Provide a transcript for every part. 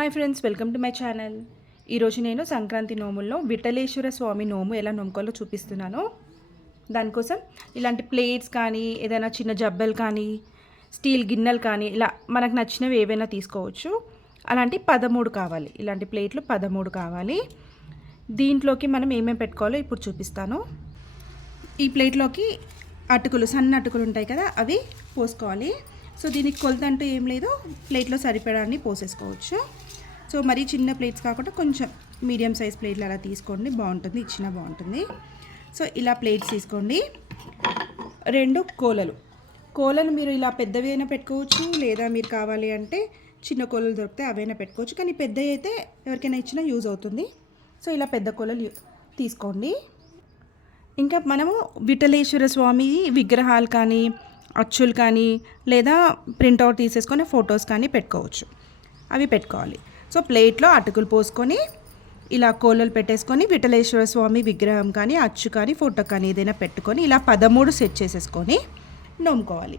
Hi friends welcome to my channel. ఈరోజు నేను సంక్రాంతి నోముల్లో విఠలేశ్వర స్వామి నోము ఎలా నోముకోవాలో చూపిస్తున్నాను. దానికోసం ఇలాంటి ప్లేట్స్ కానీ ఏదైనా చిన్న జబ్బలు కానీ స్టీల్ గిన్నెలు కానీ ఇలా మనకు నచ్చినవి ఏవైనా తీసుకోవచ్చు. అలాంటి పదమూడు కావాలి. ఇలాంటి ప్లేట్లు పదమూడు కావాలి. దీంట్లోకి మనం ఏమేమి పెట్టుకోవాలో ఇప్పుడు చూపిస్తాను. ఈ ప్లేట్లోకి అటుకులు సన్న అటుకులు ఉంటాయి కదా అవి పోసుకోవాలి. సో దీనికి కొలత అంటూ ఏం లేదు. ప్లేట్లో సరిపడాన్ని పోసేసుకోవచ్చు. సో మరీ చిన్న ప్లేట్స్ కాకుండా కొంచెం మీడియం సైజ్ ప్లేట్లు అలా తీసుకోండి. బాగుంటుంది ఇచ్చిన బాగుంటుంది. సో ఇలా ప్లేట్స్ తీసుకోండి. రెండు కోలలు. కోలలు మీరు ఇలా పెద్దవి అయినా పెట్టుకోవచ్చు లేదా మీరు కావాలి అంటే చిన్న కోలలు దొరికితే అవైనా పెట్టుకోవచ్చు. కానీ పెద్దవి అయితే ఎవరికైనా ఇచ్చినా యూజ్ అవుతుంది. సో ఇలా పెద్ద కోలలు తీసుకోండి. ఇంకా మనము విఠలేశ్వర స్వామి విగ్రహాలు కానీ అచ్చులు కానీ లేదా ప్రింట్అవుట్ తీసేసుకొని ఫొటోస్ కానీ పెట్టుకోవచ్చు. అవి పెట్టుకోవాలి. సో ప్లేట్లో అటుకులు పోసుకొని ఇలా కోలలు పెట్టేసుకొని విఠలేశ్వర స్వామి విగ్రహం కానీ అచ్చు కానీ ఫోటో కానీ ఏదైనా పెట్టుకొని ఇలా పదమూడు సెట్ చేసేసుకొని నోముకోవాలి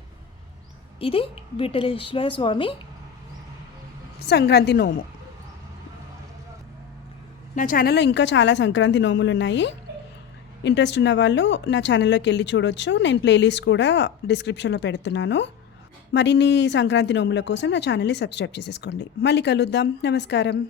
ఇది విఠలేశ్వర స్వామి సంక్రాంతి నోము. నా ఛానల్లో ఇంకా చాలా సంక్రాంతి నోములు ఉన్నాయి. ఇంట్రెస్ట్ ఉన్న వాళ్ళు నా ఛానల్లోకి వెళ్ళి చూడొచ్చు. నేను ప్లేలిస్ట్ కూడా డిస్క్రిప్షన్లో పెడుతున్నాను. మరిన్ని సంక్రాంతి నోముల కోసం నా ఛానల్ని సబ్స్క్రైబ్ చేసేసుకోండి. మళ్ళీ కలుద్దాం. నమస్కారం.